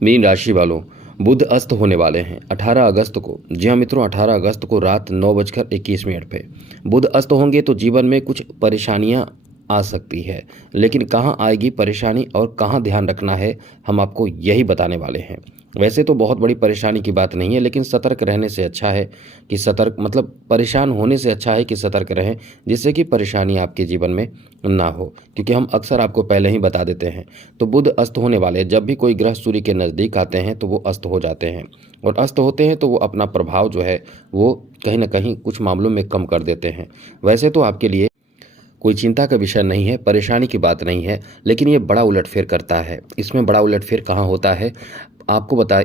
Mean राशि वालों, बुध अस्त होने वाले हैं 18 अगस्त को। जी हाँ मित्रों, 18 अगस्त को रात 9:21 पे बुध अस्त होंगे तो जीवन में कुछ परेशानियां आ सकती है। लेकिन कहाँ आएगी परेशानी और कहाँ ध्यान रखना है, हम आपको यही बताने वाले हैं। वैसे तो बहुत बड़ी परेशानी की बात नहीं है, लेकिन सतर्क रहने से अच्छा है कि परेशान होने से अच्छा है कि सतर्क रहें, जिससे कि परेशानी आपके जीवन में ना हो, क्योंकि हम अक्सर आपको पहले ही बता देते हैं। तो बुध अस्त होने वाले, जब भी कोई ग्रह सूर्य के नज़दीक आते हैं तो वो अस्त हो जाते हैं, और अस्त होते हैं तो वो अपना प्रभाव जो है वो कहीं ना कहीं कुछ मामलों में कम कर देते हैं। वैसे तो आपके लिए कोई चिंता का विषय नहीं है, परेशानी की बात नहीं है, लेकिन ये बड़ा उलटफेर करता है। इसमें बड़ा उलटफेर कहाँ होता है,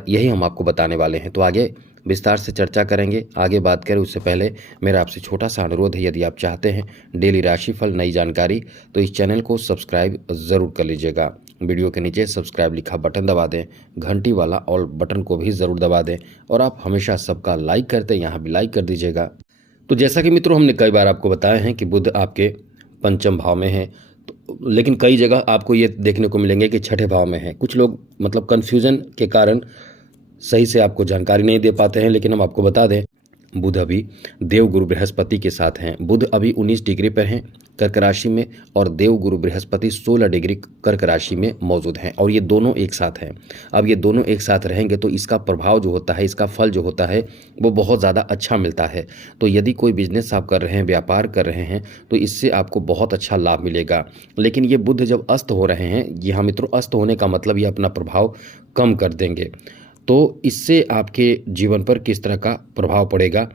यही हम आपको बताने वाले हैं। तो आगे विस्तार से चर्चा करेंगे। आगे बात करें उससे पहले मेरा आपसे छोटा सा अनुरोध है, यदि आप चाहते हैं डेली राशिफल नई जानकारी, तो इस चैनल को सब्सक्राइब ज़रूर कर लीजिएगा। वीडियो के नीचे सब्सक्राइब लिखा बटन दबा दें, घंटी वाला ऑल बटन को भी ज़रूर दबा दें, और आप हमेशा सबका लाइक करते हैं, यहाँ भी लाइक कर दीजिएगा। तो जैसा कि मित्रों हमने कई बार आपको बताया है कि बुध आपके पंचम भाव में है, तो लेकिन कई जगह आपको ये देखने को मिलेंगे कि छठे भाव में है। कुछ लोग कन्फ्यूजन के कारण सही से आपको जानकारी नहीं दे पाते हैं, लेकिन हम आपको बता दें बुध अभी देव गुरु बृहस्पति के साथ हैं। बुध अभी 19 डिग्री पर हैं कर्क राशि में, और देव गुरु बृहस्पति 16 डिग्री कर्क राशि में मौजूद हैं, और ये दोनों एक साथ हैं। अब ये दोनों एक साथ रहेंगे तो इसका प्रभाव जो होता है, इसका फल जो होता है वो बहुत ज़्यादा अच्छा मिलता है। तो यदि कोई बिजनेस आप कर रहे हैं, व्यापार कर रहे हैं, तो इससे आपको बहुत अच्छा लाभ मिलेगा। लेकिन ये बुध जब अस्त हो रहे हैं, यहाँ मित्रों अस्त होने का मतलब ये अपना प्रभाव कम कर देंगे, तो इससे आपके जीवन पर किस तरह का प्रभाव पड़ेगा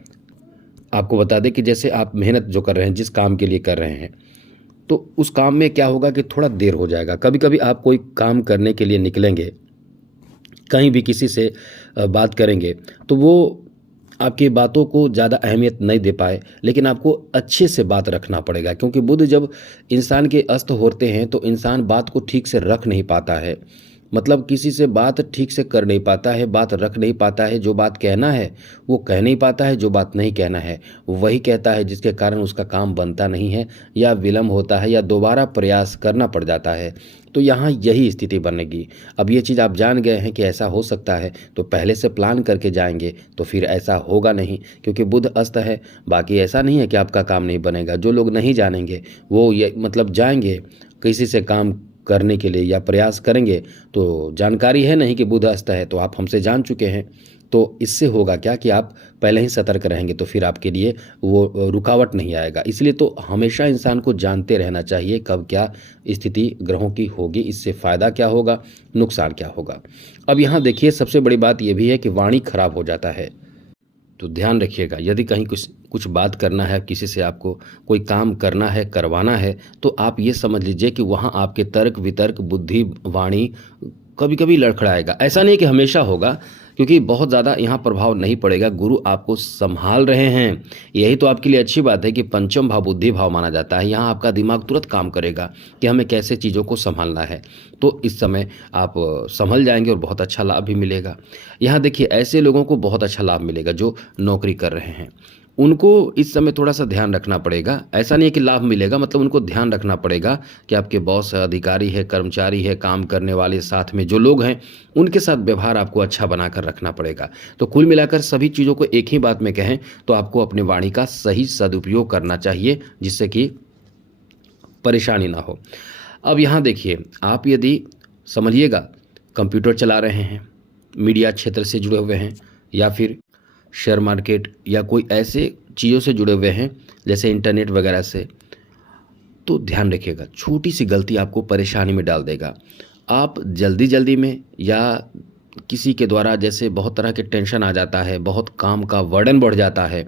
आपको बता दें कि जैसे आप मेहनत जो कर रहे हैं, जिस काम के लिए कर रहे हैं, तो उस काम में क्या होगा कि थोड़ा देर हो जाएगा। कभी कभी आप कोई काम करने के लिए निकलेंगे, कहीं भी किसी से बात करेंगे, तो वो आपकी बातों को ज़्यादा अहमियत नहीं दे पाए, लेकिन आपको अच्छे से बात रखना पड़ेगा, क्योंकि बुध जब इंसान के अस्त होते हैं तो इंसान बात को ठीक से रख नहीं पाता है। किसी से बात ठीक से कर नहीं पाता है, बात रख नहीं पाता है। जो बात कहना है वो कह नहीं पाता है, जो बात नहीं कहना है वही कहता है, जिसके कारण उसका काम बनता नहीं है, या विलम्ब होता है, या दोबारा प्रयास करना पड़ जाता है। तो यहाँ यही स्थिति बनेगी। अब ये चीज़ आप जान गए हैं कि ऐसा हो सकता है, तो पहले से प्लान करके जाएंगे तो फिर ऐसा होगा नहीं, क्योंकि बुध अस्त है। बाकी ऐसा नहीं है कि आपका काम नहीं बनेगा। जो लोग नहीं जानेंगे वो ये जाएंगे किसी से काम करने के लिए या प्रयास करेंगे, तो जानकारी है नहीं कि बुध अस्त है, तो आप हमसे जान चुके हैं। तो इससे होगा क्या कि आप पहले ही सतर्क रहेंगे, तो फिर आपके लिए वो रुकावट नहीं आएगा। इसलिए तो हमेशा इंसान को जानते रहना चाहिए कब क्या स्थिति ग्रहों की होगी, इससे फ़ायदा क्या होगा, नुकसान क्या होगा। अब यहाँ देखिए, सबसे बड़ी बात यह भी है कि वाणी खराब हो जाता है, तो ध्यान रखिएगा। यदि कहीं कुछ बात करना है, किसी से आपको कोई काम करना है, करवाना है, तो आप ये समझ लीजिए कि वहाँ आपके तर्क वितर्क बुद्धि वाणी कभी कभी लड़खड़ाएगा। ऐसा नहीं कि हमेशा होगा, क्योंकि बहुत ज़्यादा यहाँ प्रभाव नहीं पड़ेगा। गुरु आपको संभाल रहे हैं, यही तो आपके लिए अच्छी बात है कि पंचम भाव बुद्धि भाव माना जाता है। यहाँ आपका दिमाग तुरंत काम करेगा कि हमें कैसे चीज़ों को संभालना है, तो इस समय आप संभल जाएंगे और बहुत अच्छा लाभ भी मिलेगा। यहाँ देखिए, ऐसे लोगों को बहुत अच्छा लाभ मिलेगा जो नौकरी कर रहे हैं। उनको इस समय थोड़ा सा ध्यान रखना पड़ेगा। ऐसा नहीं है कि लाभ मिलेगा, उनको ध्यान रखना पड़ेगा कि आपके बॉस है, अधिकारी है, कर्मचारी है, काम करने वाले साथ में जो लोग हैं, उनके साथ व्यवहार आपको अच्छा बनाकर रखना पड़ेगा। तो कुल मिलाकर सभी चीज़ों को एक ही बात में कहें तो आपको अपनी वाणी का सही सदुपयोग करना चाहिए, जिससे कि परेशानी ना हो। अब यहाँ देखिए, आप यदि समझिएगा कंप्यूटर चला रहे हैं, मीडिया क्षेत्र से जुड़े हुए हैं, या फिर शेयर मार्केट या कोई ऐसे चीज़ों से जुड़े हुए हैं जैसे इंटरनेट वगैरह से, तो ध्यान रखिएगा, छोटी सी गलती आपको परेशानी में डाल देगा। आप जल्दी में या किसी के द्वारा, जैसे बहुत तरह के टेंशन आ जाता है, बहुत काम का वर्डन बढ़ जाता है,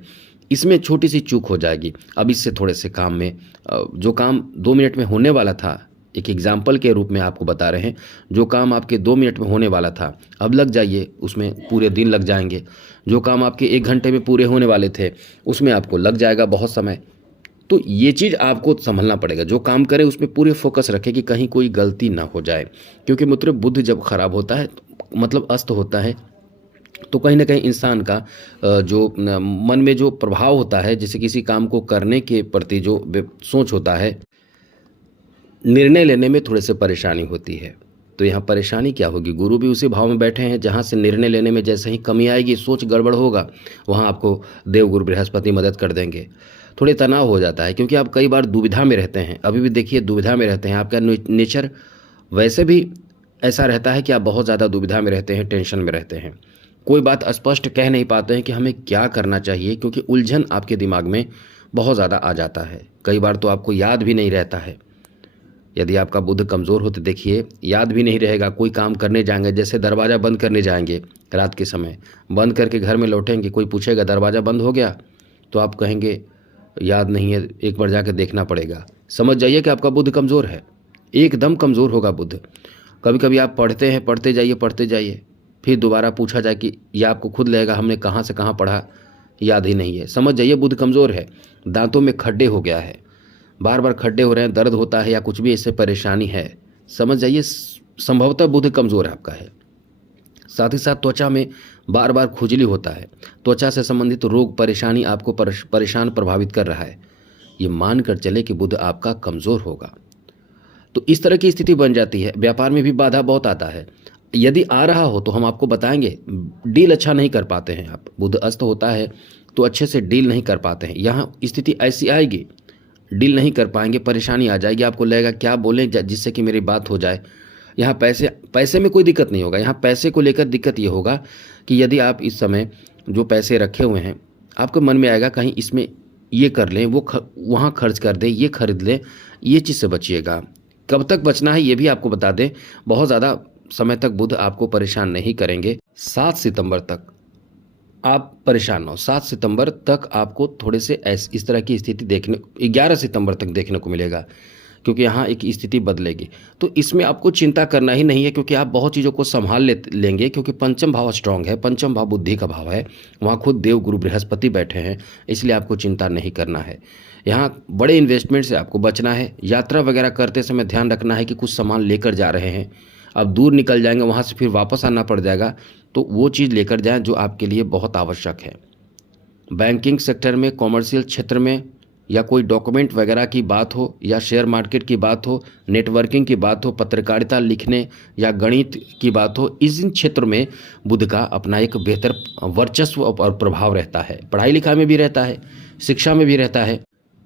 इसमें छोटी सी चूक हो जाएगी। अब इससे थोड़े से काम में जो काम 2 मिनट में होने वाला था, एक एग्जाम्पल के रूप में आपको बता रहे हैं, जो काम आपके 2 मिनट में होने वाला था, अब लग जाइए उसमें पूरे दिन लग जाएंगे। जो काम आपके 1 घंटे में पूरे होने वाले थे, उसमें आपको लग जाएगा बहुत समय। तो ये चीज़ आपको संभलना पड़ेगा। जो काम करें उसमें पूरे फोकस रखें कि कहीं कोई गलती ना हो जाए, क्योंकि मित्र बुध जब खराब होता है, अस्त होता है, तो कहीं ना कहीं इंसान का जो मन में जो प्रभाव होता है, जैसे किसी काम को करने के प्रति जो सोच होता है, निर्णय लेने में थोड़े से परेशानी होती है। तो यहाँ परेशानी क्या होगी, गुरु भी उसी भाव में बैठे हैं जहाँ से निर्णय लेने में जैसे ही कमी आएगी, सोच गड़बड़ होगा, वहाँ आपको देवगुरु बृहस्पति मदद कर देंगे। थोड़े तनाव हो जाता है क्योंकि आप कई बार दुविधा में रहते हैं, अभी भी देखिए दुविधा में रहते हैं। आपका नेचर वैसे भी ऐसा रहता है कि आप बहुत ज़्यादा दुविधा में रहते हैं, टेंशन में रहते हैं, कोई बात स्पष्ट कह नहीं पाते हैं कि हमें क्या करना चाहिए, क्योंकि उलझन आपके दिमाग में बहुत ज़्यादा आ जाता है। कई बार तो आपको याद भी नहीं रहता है। यदि आपका बुध कमज़ोर हो तो देखिए याद भी नहीं रहेगा। कोई काम करने जाएंगे, जैसे दरवाज़ा बंद करने जाएंगे रात के समय, बंद करके घर में लौटेंगे, कोई पूछेगा दरवाज़ा बंद हो गया, तो आप कहेंगे याद नहीं है, एक बार जाकर देखना पड़ेगा। समझ जाइए कि आपका बुध कमज़ोर है, एकदम कमज़ोर होगा बुध। कभी कभी आप पढ़ते हैं, पढ़ते जाइए, फिर दोबारा पूछा जाए कि यह आपको खुद लगेगा हमने कहाँ से कहाँ पढ़ा, याद ही नहीं है। समझ जाइए बुध कमज़ोर है। दांतों में खड्डे हो गया है, बार बार खड्डे हो रहे हैं, दर्द होता है या कुछ भी ऐसे परेशानी है, समझ जाइए संभवतः बुध कमज़ोर आपका है। साथ ही साथ त्वचा में बार बार खुजली होता है, त्वचा से संबंधित रोग परेशानी आपको परेशान प्रभावित कर रहा है। ये मानकर चले कि बुध आपका कमज़ोर होगा। तो इस तरह की स्थिति बन जाती है। व्यापार में भी बाधा बहुत आता है, यदि आ रहा हो तो हम आपको बताएंगे। डील अच्छा नहीं कर पाते हैं आप, बुध अस्त होता है तो अच्छे से डील नहीं कर पाते हैं। यहाँ स्थिति ऐसी आएगी, डील नहीं कर पाएंगे, परेशानी आ जाएगी, आपको लगेगा क्या बोलें जिससे कि मेरी बात हो जाए। यहाँ पैसे में कोई दिक्कत नहीं होगा। यहाँ पैसे को लेकर दिक्कत ये होगा कि यदि आप इस समय जो पैसे रखे हुए हैं, आपके मन में आएगा कहीं इसमें ये कर लें, वहाँ खर्च कर दें, ये खरीद लें, ये चीज़ से बचिएगा। कब तक बचना है ये भी आपको बता दें, बहुत ज़्यादा समय तक बुध आपको परेशान नहीं करेंगे। 7 सितंबर तक आप परेशान हो। 7 सितंबर तक आपको थोड़े से इस तरह की स्थिति 11 सितंबर तक देखने को मिलेगा, क्योंकि यहाँ एक स्थिति बदलेगी। तो इसमें आपको चिंता करना ही नहीं है, क्योंकि आप बहुत चीज़ों को संभाल लेंगे, क्योंकि पंचम भाव स्ट्रांग है, पंचम भाव बुद्धि का भाव है, वहाँ खुद देव गुरु बृहस्पति बैठे हैं, इसलिए आपको चिंता नहीं करना है। यहाँ बड़े इन्वेस्टमेंट से आपको बचना है। यात्रा वगैरह करते समय ध्यान रखना है कि कुछ सामान लेकर जा रहे हैं, अब दूर निकल जाएंगे, वहाँ से फिर वापस आना पड़ जाएगा, तो वो चीज़ लेकर जाएं जो आपके लिए बहुत आवश्यक है। बैंकिंग सेक्टर में, कॉमर्शियल क्षेत्र में, या कोई डॉक्यूमेंट वगैरह की बात हो, या शेयर मार्केट की बात हो, नेटवर्किंग की बात हो, पत्रकारिता लिखने या गणित की बात हो, इन क्षेत्र में बुध का अपना एक बेहतर वर्चस्व और प्रभाव रहता है। पढ़ाई लिखाई में भी रहता है, शिक्षा में भी रहता है।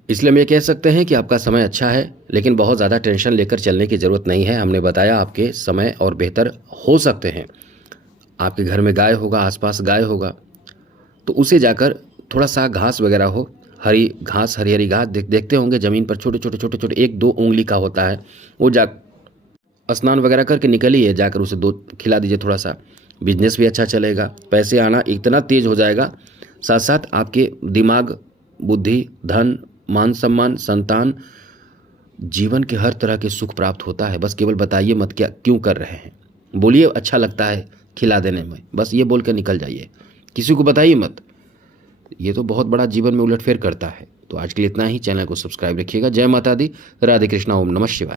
इसलिए हम ये कह सकते हैं कि आपका समय अच्छा है, लेकिन बहुत ज़्यादा टेंशन लेकर चलने की ज़रूरत नहीं है। हमने बताया आपके समय और बेहतर हो सकते हैं। आपके घर में गाय होगा, आसपास गाय होगा, तो उसे जाकर थोड़ा सा घास वगैरह हो, हरी हरी घास देखते होंगे ज़मीन पर, छोटे छोटे 1-2 उंगली का होता है, वो स्नान वगैरह करके निकलिए, जाकर उसे 2 खिला दीजिए थोड़ा सा। बिजनेस भी अच्छा चलेगा, पैसे आना इतना तेज हो जाएगा, साथ साथ आपके दिमाग, बुद्धि, धन, मान सम्मान, संतान, जीवन के हर तरह के सुख प्राप्त होता है। बस केवल बताइए मत क्या क्यों कर रहे हैं, बोलिए अच्छा लगता है खिला देने में, बस ये बोल कर निकल जाइए, किसी को बताइए मत। ये तो बहुत बड़ा जीवन में उलटफेर करता है। तो आज के लिए इतना ही। चैनल को सब्सक्राइब रखिएगा। जय माता दी, राधे कृष्णा, ओम नमः शिवाय।